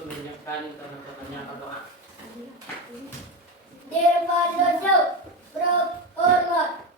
untuk menyiapkan teman-temannya berdoa. Dirpenduduk berhormat,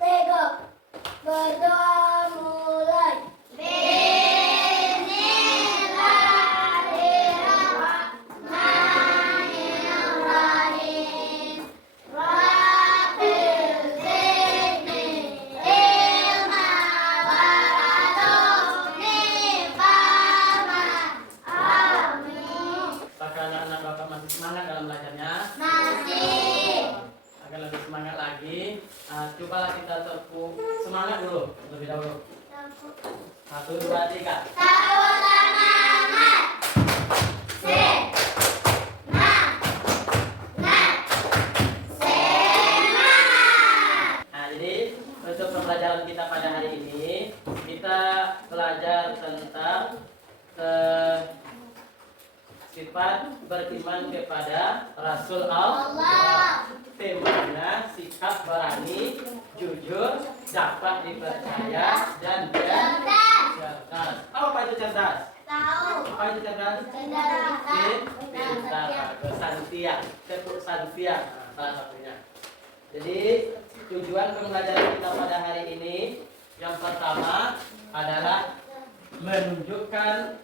tegak, berdoa mulai. Bismillahirrahmanirrahim. Rabbil zidni ilma waratuni fahma. Amin. Apakah anak-anak Bapak masih semangat dalam belajarnya? Masih. Agar lebih semangat lagi, cobalah kita tepuk semangat dulu lebih dahulu. 1, 2, 3. Semangat. Nah, jadi untuk pembelajaran kita pada hari ini, kita belajar tentang sifat beriman kepada Rasul Allah. Temanya sikap berani, jujur, dapat dipercaya, dan cerdas. Apa itu cerdas? Tahu. Apa itu cerdas? Pintar. Santia. Tepuk santia. Salah satunya. Jadi tujuan pembelajaran kita pada hari ini yang pertama adalah menunjukkan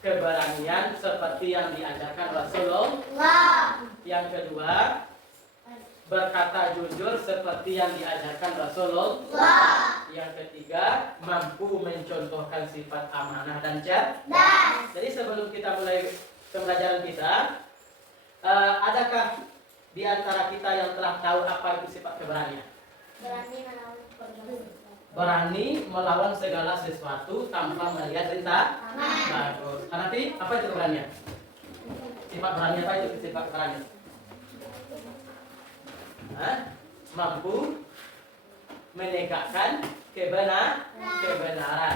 keberanian seperti yang diajarkan Rasulullah. Yang kedua, berkata jujur seperti yang diajarkan Rasulullah. Yang ketiga, mampu mencontohkan sifat amanah dan cerdas. Jadi sebelum kita mulai pembelajaran kita, adakah di antara kita yang telah tahu apa itu sifat keberanian? Berani melawan segala sesuatu tanpa melihat rintangan. Bagus. Hanafi, apa itu keberanian? Sifat berani apa itu sifat keberanian? Mampu menegakkan kebenaran.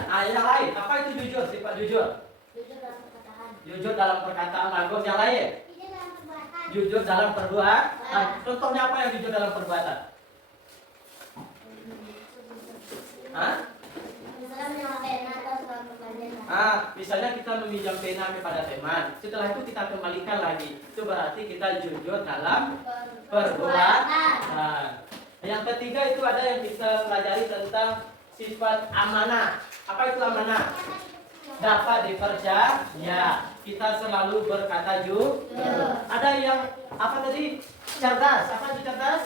Yang lain, apa itu jujur? Sifat jujur. Jujur dalam perkataan. Bagus. Yang lain? Jujur dalam perbuatan. Contohnya apa yang jujur dalam perbuatan? Misalnya kita meminjam pena kepada teman, setelah itu kita kembalikan lagi. Itu berarti kita jujur dalam perbuatan. Yang ketiga itu ada yang kita pelajari tentang sifat amanah. Apa itu amanah? Dapat dipercaya. Kita selalu berkata jujur. Ada yang apa tadi? Cerdas. Apa itu cerdas?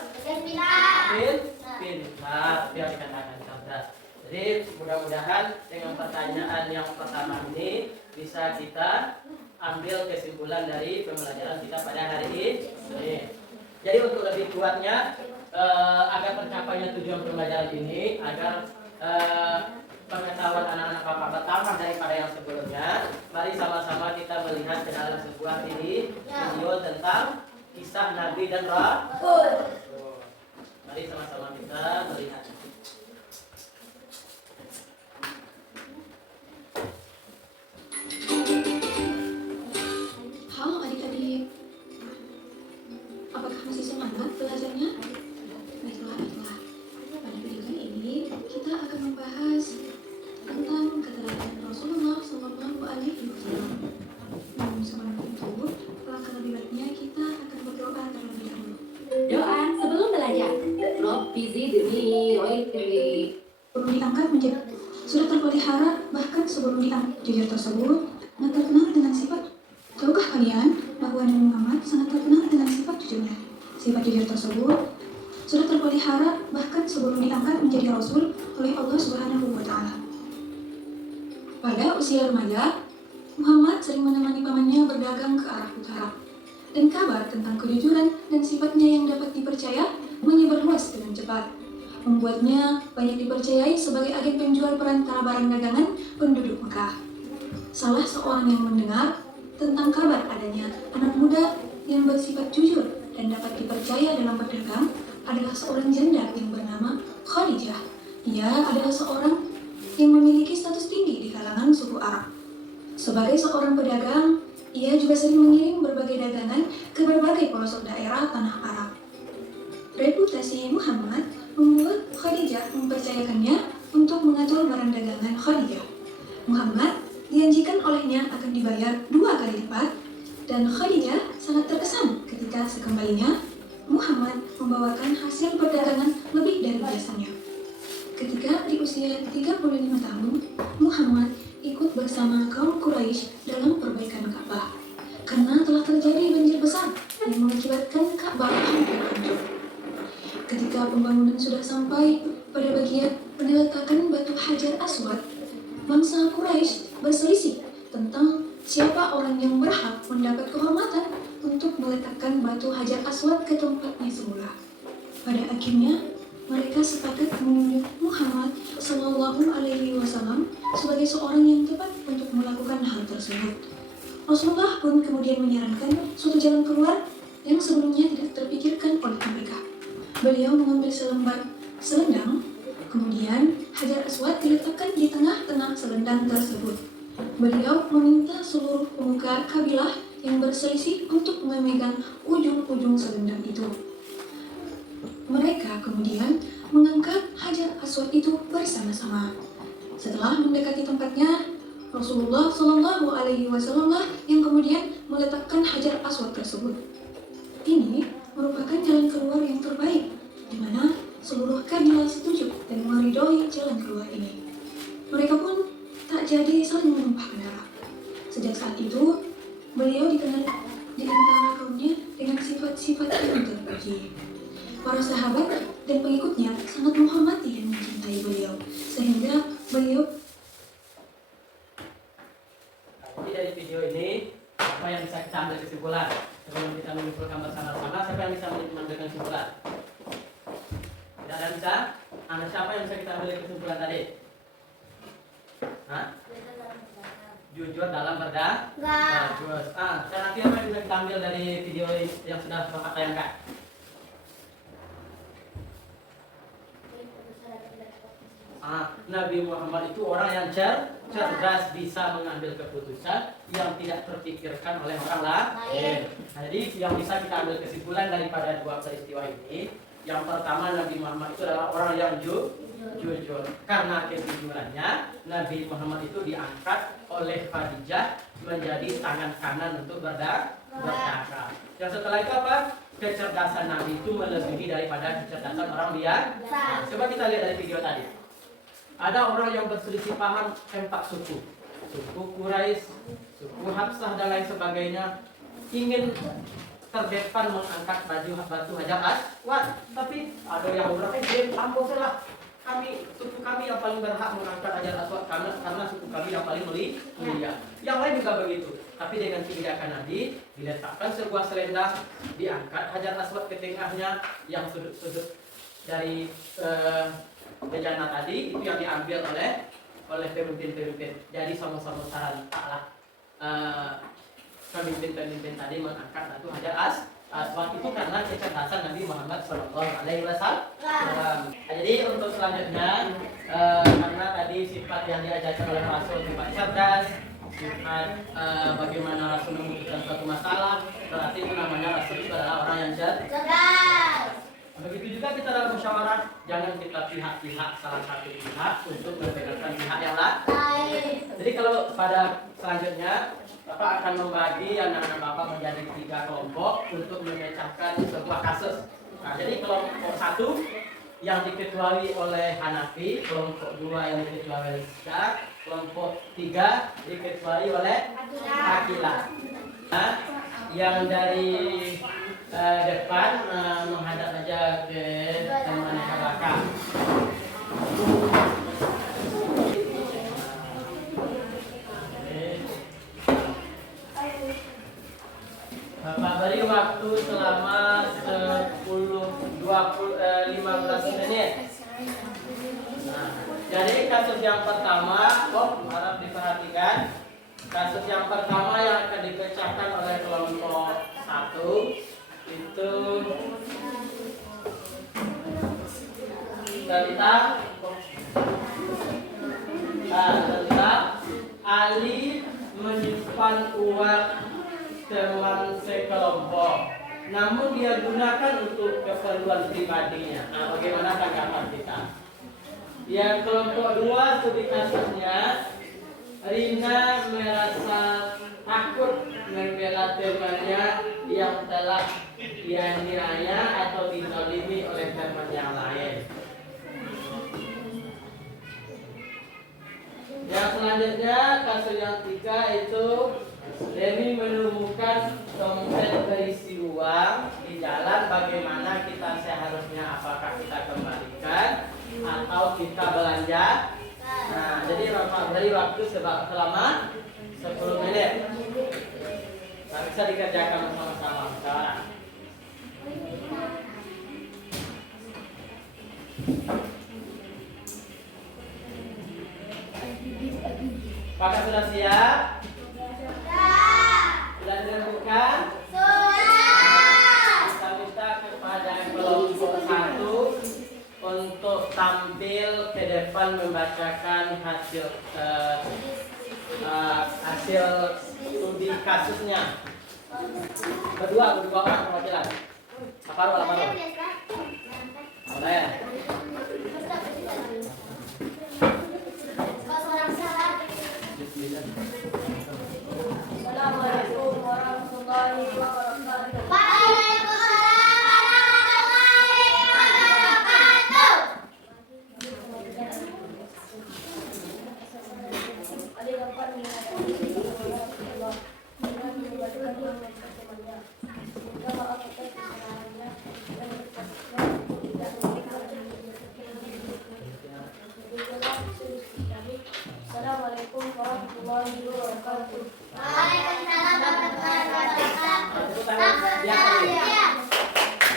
Pintar. Biar dikatakan cerdas. Jadi mudah-mudahan dengan pertanyaan yang pertama ini bisa kita ambil kesimpulan dari pembelajaran kita pada hari ini. Jadi untuk lebih kuatnya, agar tercapainya tujuan pembelajaran ini, agar pengetahuan anak-anak Bapak bertambah daripada yang sebelumnya, mari sama-sama kita melihat ke dalam sebuah video tentang kisah Nabi dan Rasul. Mari sama-sama kita melihat. Halo adik-adik, apakah masih semangat belajarnya? Baiklah. Pada video kali ini kita akan membahas tentang keterangan Rasulullah Shallallahu Alaihi Wasallam. Namun sebelum itu, alangkah lebih baiknya kita akan berdoa terlebih dahulu. Doa sebelum belajar. Robbi zidni ilmi. Sebelum diangkat menjadi sudah terpelihara, bahkan sebelum diangkat jujur tersebut sangat terkenal dengan sifat. Tahukah kalian bahwa Nabi Muhammad sangat terkenal dengan sifat jujurnya? Sifat jujur tersebut sudah terpelihara bahkan sebelum diangkat menjadi Rasul oleh Allah Subhanahu wa Ta'ala. Pada usia remaja, Muhammad sering menemani pamannya berdagang ke arah utara, dan kabar tentang kejujuran dan sifatnya yang dapat dipercaya menyebar luas dengan cepat, membuatnya banyak dipercayai sebagai agen penjual perantara barang dagangan penduduk Mekah. Salah seorang yang mendengar tentang kabar adanya anak muda yang bersifat jujur dan dapat dipercaya dalam berdagang adalah seorang janda yang bernama Khadijah. Ia adalah seorang yang memiliki status tinggi di kalangan suku Arab. Sebagai seorang pedagang, ia juga sering mengirim berbagai dagangan ke berbagai pelosok daerah tanah Arab. Reputasi Muhammad membuat Khadijah mempercayakannya untuk mengatur barang dagangan Khadijah. Muhammad dijanjikan olehnya akan dibayar 2 kali lipat, dan Khadijah sangat terkesan ketika sekembalinya Muhammad membawakan hasil perdagangan lebih dari biasanya. Ketika di usia 35 tahun, Muhammad ikut bersama kaum Quraisy dalam perbaikan Ka'bah karena telah terjadi banjir besar yang mengakibatkan Ka'bah hampir hancur. Ketika pembangunan sudah sampai pada bagian peneletakan batu Hajar Aswad, bangsa Quraisy berselisih tentang siapa orang yang berhak mendapat kehormatan untuk meletakkan batu Hajar Aswad ke tempatnya semula. Pada akhirnya, mereka sepakat menunjuk Muhammad Sallallahu Alaihi Wasallam sebagai seorang yang tepat untuk melakukan hal tersebut. Rasulullah pun kemudian menyarankan suatu jalan keluar yang sebelumnya tidak terpikirkan oleh mereka. Beliau mengambil selembar selendang, kemudian Hajar Aswad diletakkan di tengah-tengah selendang tersebut. Beliau meminta seluruh pemuka kabilah yang berselisih untuk memegang ujung-ujung selendang itu. Mereka kemudian mengangkat Hajar Aswad itu bersama-sama. Setelah mendekati tempatnya, Rasulullah Shallallahu Alaihi Wasallam lah yang kemudian meletakkan Hajar Aswad tersebut. Ini merupakan jalan keluar yang terbaik, di mana seluruh kabilah setuju dan meridhoi jalan keluar ini. Mereka pun tak jadi saling menumpahkan darah. Sejak saat itu, beliau dikenal di antara kaumnya dengan sifat-sifat yang terpuji. Para sahabat dan pengikutnya sangat menghormati dan mencintai beliau, sehingga beliau. Jadi dari video ini, apa yang bisa kita ambil kesimpulan? Sebelum kita menyimpulkan bersama-sama, siapa yang bisa mengambil kesimpulan? Tidak ada yang bisa? Siapa yang bisa kita ambil kesimpulan tadi? Hah? Jujur dalam berdagang. Bagus. Nanti apa yang bisa kita ambil dari video yang sudah Bapak tayangkan? Nabi Muhammad itu orang yang cerdas, bisa mengambil keputusan yang tidak terpikirkan oleh orang lain. Jadi yang bisa kita ambil kesimpulan daripada dua peristiwa ini, yang pertama Nabi Muhammad itu adalah orang yang jujur. Karena kejujurannya, Nabi Muhammad itu diangkat oleh Khadijah menjadi tangan kanan untuk berdagang. Yang setelah itu apa? Kecerdasan Nabi itu melebihi daripada kecerdasan orang biasa. Coba kita lihat dari video tadi. Ada orang yang berselisih paham 4 suku Quraisy, suku Habsah dan lain sebagainya, ingin terdepan mengangkat batu Hajar Aswad. Tapi ada yang berkata, suku kami yang paling berhak mengangkat Hajar Aswad karena suku kami yang paling mulia. Yang lain juga begitu. Tapi dengan kebijakan Nabi, diletakkan sebuah selendang, diangkat Hajar Aswad ke tengahnya, yang sudut-sudut dari bejana tadi itu yang diambil oleh pemimpin-pemimpin. Jadi sama-sama taklah pemimpin-pemimpin tadi mengangkat batu Hajar Aswad itu karena kecerdasan Nabi Muhammad Sallallahu Alaihi Wasallam. Jadi untuk selanjutnya, karena tadi sifat yang diajarkan oleh Rasul sifat cerdas, sifat bagaimana Rasul memutuskan suatu masalah, berarti itu namanya Rasul itu adalah orang yang cerdas. Begitu juga kita dalam musyawarah, jangan kita pihak-pihak salah satu pihak untuk membedakan pihak yang lain. Jadi kalau pada selanjutnya Bapak akan membagi anak-anak Bapak menjadi 3 kelompok untuk memecahkan sebuah kasus. Nah, jadi kelompok 1 yang diketuai oleh Hanafi, kelompok 2 yang diketuai oleh Syiah, kelompok 3 diketuai oleh Akilah. Nah, yang dari depan menghadap aja ke teman ke belakang. Bapak beri waktu selama 15 menit. Nah, jadi kasus yang pertama, harap diperhatikan. Kasus yang pertama yang akan dipecahkan oleh kelompok 1 itu tentang Ali menyimpan uang teman sekelompok, namun dia gunakan untuk keperluan pribadinya. Nah, bagaimana tanggapan kita? Yang kelompok 2 studi kasusnya, Rina merasa takut membela temannya yang telah dianiaya atau dizalimi oleh teman yang lain. Yang selanjutnya, kasus yang 3 itu Reni menemukan dompet berisi uang di jalan. Bagaimana kita seharusnya, apakah kita kembalikan atau kita belanja? Nah, jadi Bapak beri waktu selama 10 menit. Nah, bisa dikerjakan bersama-sama sekarang. Apakah sudah siap? Sudah ditemukan? Kita minta kepada kelompok 1 untuk tampil ke depan membacakan hasil studi kasusnya. Berdua orang perwakilan. Apa? Boleh. Assalamualaikum warahmatullahi wabarakatuh. Assalamualaikum warahmatullahi wabarakatuh. Waalaikumsalam warahmatullahi wabarakatuh.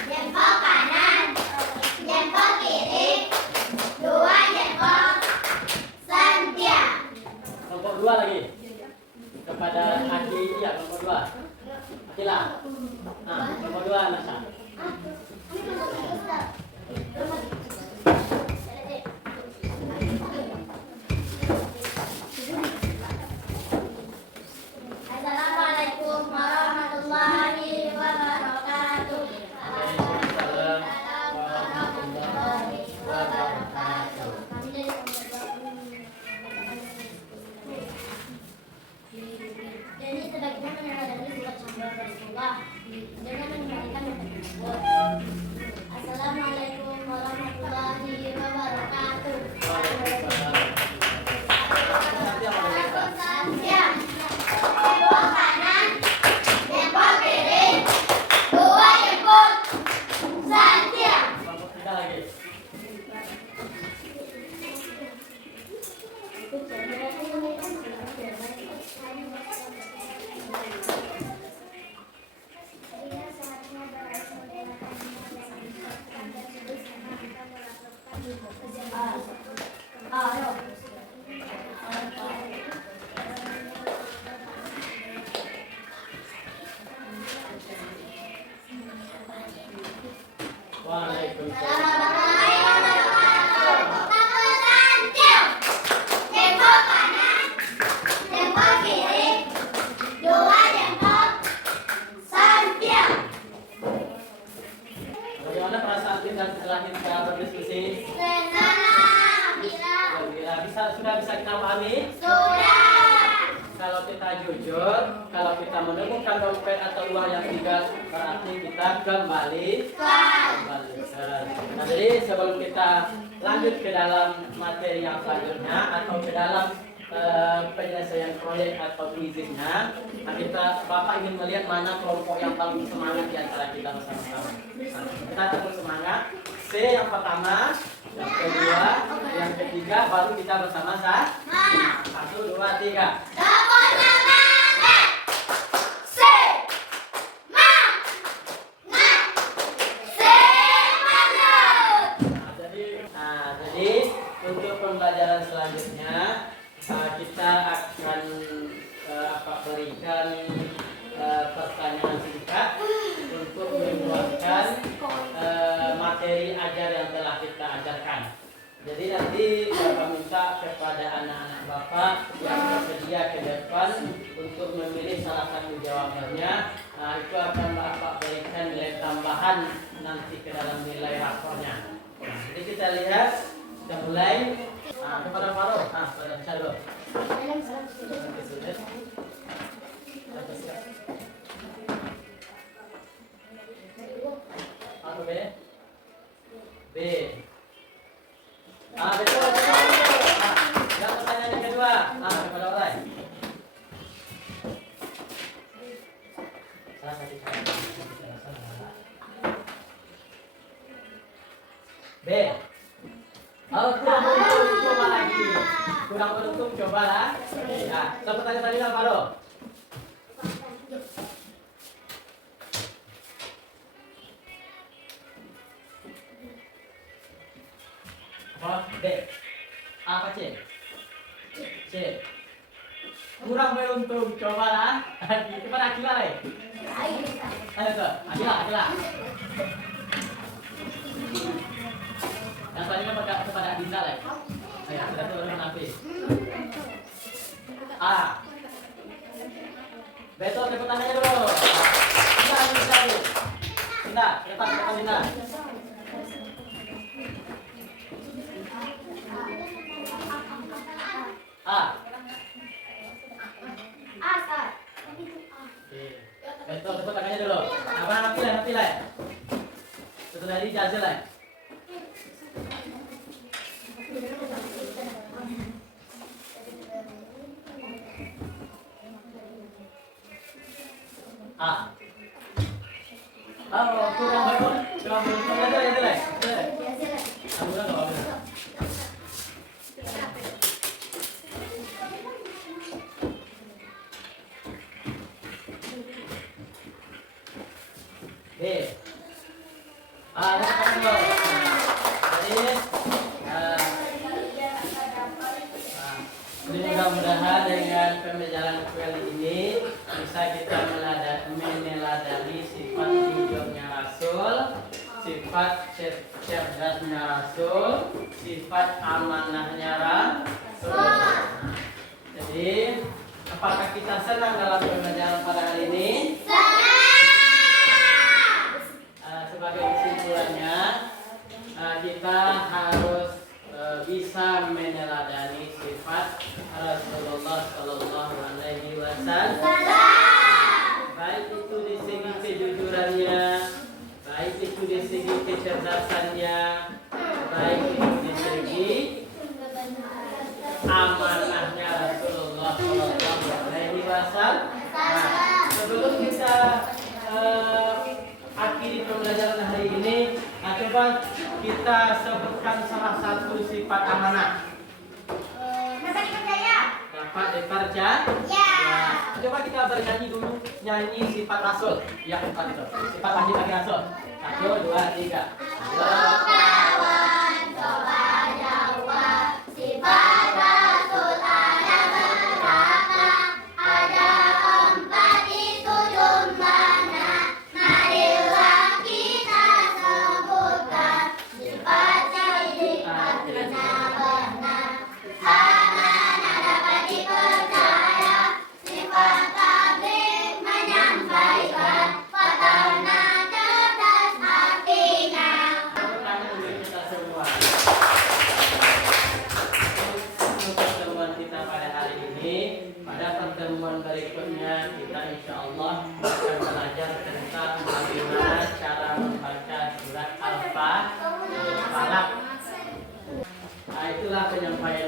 Jempol kanan, jempol kiri, 2 jempol Santia. Kelompok 2 lagi. Kepada Aki, ya kelompok 2. Akila. Nah, kelompok 2 Nasa. Assalamualaikum warahmatullahi wabarakatuh. Waalaikumsalam warahmatullahi wabarakatuh. Jadi sebaiknya menyadari sifat syahwat Rasulullah dengan mengembalikan dompet tersebut. Assalamualaikum warahmatullahi wabarakatuh. Waalaikumsalam. Siap. Jempol kanan, jempol kiri, 2 jempol Santia. Kelompok 3 lagi. Waalaikumsalam. Jempol kanan, jempol kiri, 2 jempol Santia. Bagaimana perasaan kita setelah kita berdiskusi? Senang, Sudah bisa kita pahami? sudah. Kalau kita jujur, kalau kita menemukan dompet atau uang yang tidak, berarti kita kembalikan. Nah, jadi sebelum kita lanjut ke dalam materi yang selanjutnya atau ke dalam penyelesaian proyek atau kuisnya, Bapak ingin melihat mana kelompok yang paling semangat di antara kita bersama-sama. Kita terus semangat. C yang pertama, yang kedua, yang ketiga, baru kita bersama-sama. 1, 2, 3. Tepuk semangat. Semangat. Jadi untuk pembelajaran selanjutnya kita akan berikan pertanyaan singkat untuk membuatkan materi ajar yang telah kita ajarkan. Jadi nanti Bapak minta kepada anak-anak Bapak yang bersedia ke depan untuk memilih salah satu jawabannya. Itu akan Bapak berikan nilai tambahan nanti ke dalam nilai rapornya. Jadi kita lihat, kita mulai kepada Farouk. Pada Syarul. kurang beruntung cobalah. Ya, pertanyaan tadi apa lo? Apa? B. Apa C? C. Kurang beruntung cobalah. Itu pada Akila lah. Ayo tuh, Akila. Yang tadinya kepada Dinda lah. Ayo, berarti orang nanti. A. Betul, tepuk tangannya dulu. Dinda, depan Dinda. A. Betul, tepuk tangannya dulu. Apa nanti lah. Betul dari jazil lah. A. Oh, kurang beruntung aja lah. Kurang enggak apa-apa. B. Jadi mudah-mudahan dengan pembelajaran kali ini bisa kita meneladani sifat hidupnya Rasul, sifat cerdasnya Rasul, sifat amanahnya Rasul. Jadi apakah kita senang dalam pembelajaran pada hari ini? Sebagai kesimpulannya, kita harus bisa meneladani sifat Rasulullah Shallallahu Alaihi Wasallam. Baik itu di segi kejujurannya, baik itu di segi kecerdasannya, baik itu di segi amanahnya Rasulullah Shallallahu Alaihi Wasallam. Nah, sebelum kita akhiri pembelajaran hari ini, coba kita sebutkan salah satu sifat amanah. Dapat dipercaya. Dapat dipercaya. Ya. Coba kita bernyanyi dulu, nyanyi sifat Rasul. Ya, empat itu. Sifat ahli bagi Rasul. 1, 2, 3. Kawan, coba jawab sifat Rasul ada berapa? Ada 4 itu jumlahnya. Marilah kita sebutkan sifat yang artinya benar. Amanah dapat dipercaya, sifat tabligh menyampaikan, fatana cerdas artinya. Tangan untuk kita semua. Untuk pertemuan kita pada hari ini, pada pertemuan berikutnya kita insya Allah akan belajar tentang bagaimana cara membaca surat Al-Falaq. Nah, itulah penyampaian